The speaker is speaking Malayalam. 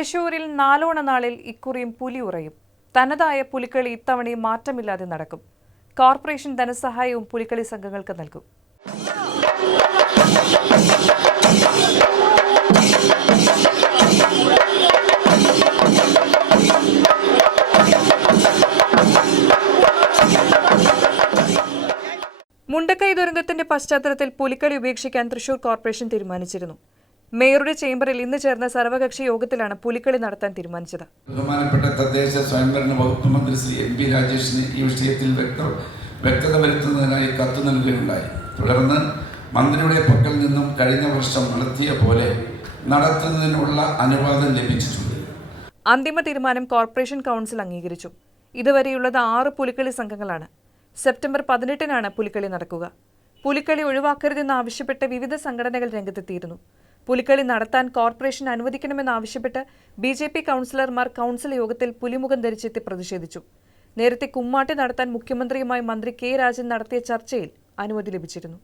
തൃശൂരിൽ നാലോണ നാളിൽ ഇക്കുറിയും പുലി ഉറയും. തനതായ പുലിക്കളി ഇത്തവണയും മാറ്റമില്ലാതെ നടക്കും. കോർപ്പറേഷൻ ധനസഹായവും പുലിക്കളി സംഘങ്ങൾക്ക് നൽകും. മുണ്ടക്കൈ ദുരന്തത്തിന്റെ പശ്ചാത്തലത്തിൽ പുലിക്കളി ഉപേക്ഷിക്കാൻ തൃശൂർ കോർപ്പറേഷൻ തീരുമാനിച്ചിരുന്നു. മേയറുടെ ചേംബറിൽ ഇന്ന് ചേർന്ന സർവകക്ഷി യോഗത്തിലാണ് പുലിക്കളി നടത്താൻ തീരുമാനിച്ചത്. ബഹുമാനപ്പെട്ട തദ്ദേശ സ്വയംഭരണ വകുപ്പ് മന്ത്രി ശ്രീ എം പി രാജേഷിന് ഈ വിഷയത്തിൽ വ്യക്ത വ്യക്തത വരുത്തുന്നതിനായി കത്ത് നൽകുകയുണ്ടായി. തുടർന്ന് മന്ത്രിയുടെ പക്കൽ നിന്നും കഴിഞ്ഞ വർഷം നടത്തിയ പോലെ നടത്തുന്നതിനുള്ള അനുവാദം ലഭിച്ചിട്ടുണ്ട്. അന്തിമ തീരുമാനം കോർപ്പറേഷൻ കൗൺസിൽ അംഗീകരിച്ചു. ഇതുവരെയുള്ളത് ആറ് പുലിക്കളി സംഘങ്ങളാണ്. സെപ്റ്റംബർ പതിനെട്ടിനാണ് പുലിക്കളി നടക്കുക. പുലിക്കളി ഒഴിവാക്കരുതെന്ന് ആവശ്യപ്പെട്ട് വിവിധ സംഘടനകൾ രംഗത്തെത്തിയിരുന്നു. പുലിക്കളി നടത്താൻ കോർപ്പറേഷൻ അനുവദിക്കണമെന്നാവശ്യപ്പെട്ട് ബി ജെ പി കൗൺസിലർമാർ കൗൺസിൽ യോഗത്തിൽ പുലിമുഖം ധരിച്ചെത്തി പ്രതിഷേധിച്ചു. നേരത്തെ കുമ്മാട്ടി നടത്താൻ മുഖ്യമന്ത്രിയുമായി മന്ത്രി കെ രാജൻ നടത്തിയ ചർച്ചയിൽ അനുമതി ലഭിച്ചിരുന്നു.